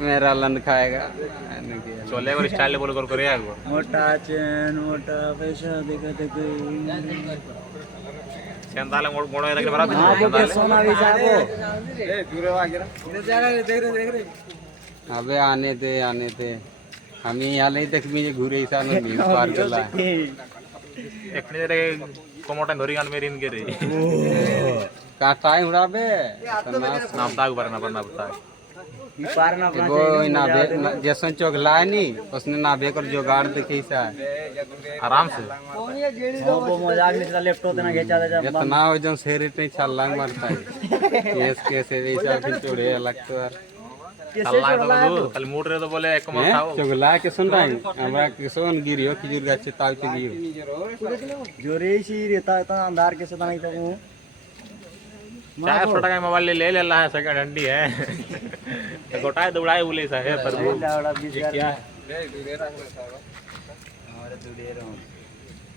मेरा लंद खाएगा चले और स्टाइल बोल कर करे आगो मोटा चैन मोटा पैसा देखते कोई सेंताले मोड़ इधर बरा के सोना भी जाबो अबे आने दे हम यहाँ नहीं देख मुझे घूरे ऐसा नहीं पार चला एकने रे कोमोटा धरी गान मेरिन के रे काटा है उड़ाबे नाम ताग बरना बरना बता पार ना वो ना जैसन चौक लाए नहीं उसने ना बेकर जुगाड़ देखी सा आराम से वो मजाक निकला लेफ्टो तना घेचा दे जब इतना वजन शेर इतनी छलांग मारता है केस कैसे वैसा फिर चोड़े लगता है अल्लाह तो कल मूड रे तो बोले एक मत खाओ चुगला के सुन रहा है हमरा किसन गिरियो खिजूर गाछ ताव ते गियो जोरे सी रहता ता अंधार के सता नहीं तो 400 टका मोबाइल ले ला है सेकंड हैंड है तो गोटाए दौड़ाए बोले सा है पर वो क्या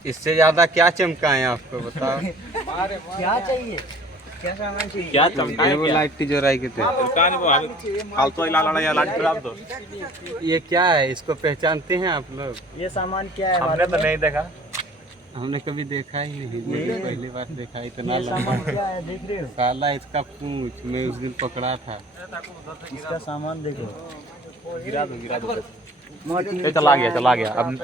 इससे ज्यादा क्या चमकाएं आपको बताओ क्या चाहिए क्या सामान चाहिए क्या चमका ये वो लाइट की जोराई के थे कान वो फालतू इला लड़ा या लाइट खराब दो ये क्या है इसको पहचानते हैं आप लोग ये सामान क्या है हमने तो नहीं देखा हमने कभी देखा ही नहीं पहली बार देखा इतना ये सामान क्या है देख रहे हो काला इसका पूंछ मैं उस दिन पकड़ा था इसका सामान देखो गिरा दो मोटी ये चला गया अब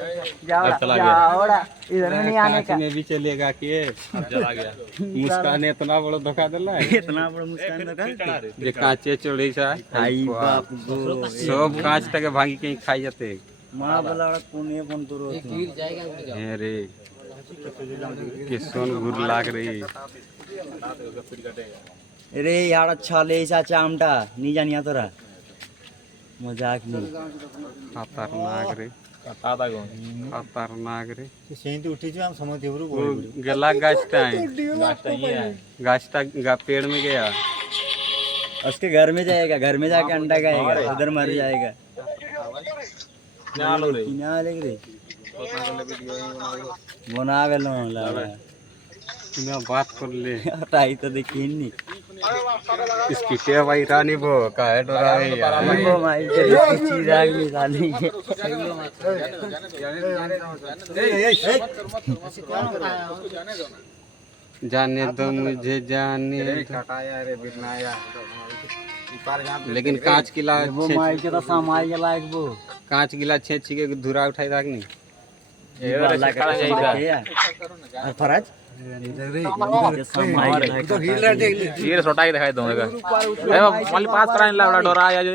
चला गया इधर नहीं आने का में भी चलेगा कि अब चला गया मुस्कान इतना बड़ा धोखा दिला है इतना बड़ा मुस्कान लगा जे कांचे चोड़ी सा आई बाप गो सब कांच तक भांगी कहीं खाई जाते मां बोला पुणे फोन तो रो हे रे किसन घुर लाग रही रे यार अच्छा ले चाचा आमटा नहीं जानिया तोरा मजाक नहीं खतरनाक रे खतरनाक रे सेंती उठी जो हम समझ देवरु वो गला गाछता है गाछता पेड़ में गया उसके घर में जाएगा घर में जाके अंडा खाएगा उधर मर जाएगा लो रे किना लेग रे बनावे लो लाला मैं बात कर ले हटाई तो देखी नहीं स्पीटे भाई रानी वो का है डरा है यार वो माई के चीज आ गई साली जाने दो मुझे जाने लेकिन कांच किला वो माई के तो सामाई के लायक वो कांच गिला छे के धुरा उठाई राख नहीं अल्लाह का फराज ये छोटा ही दिखाई दूंगा ए माली पास कराने ला बड़ा डोरा आया जो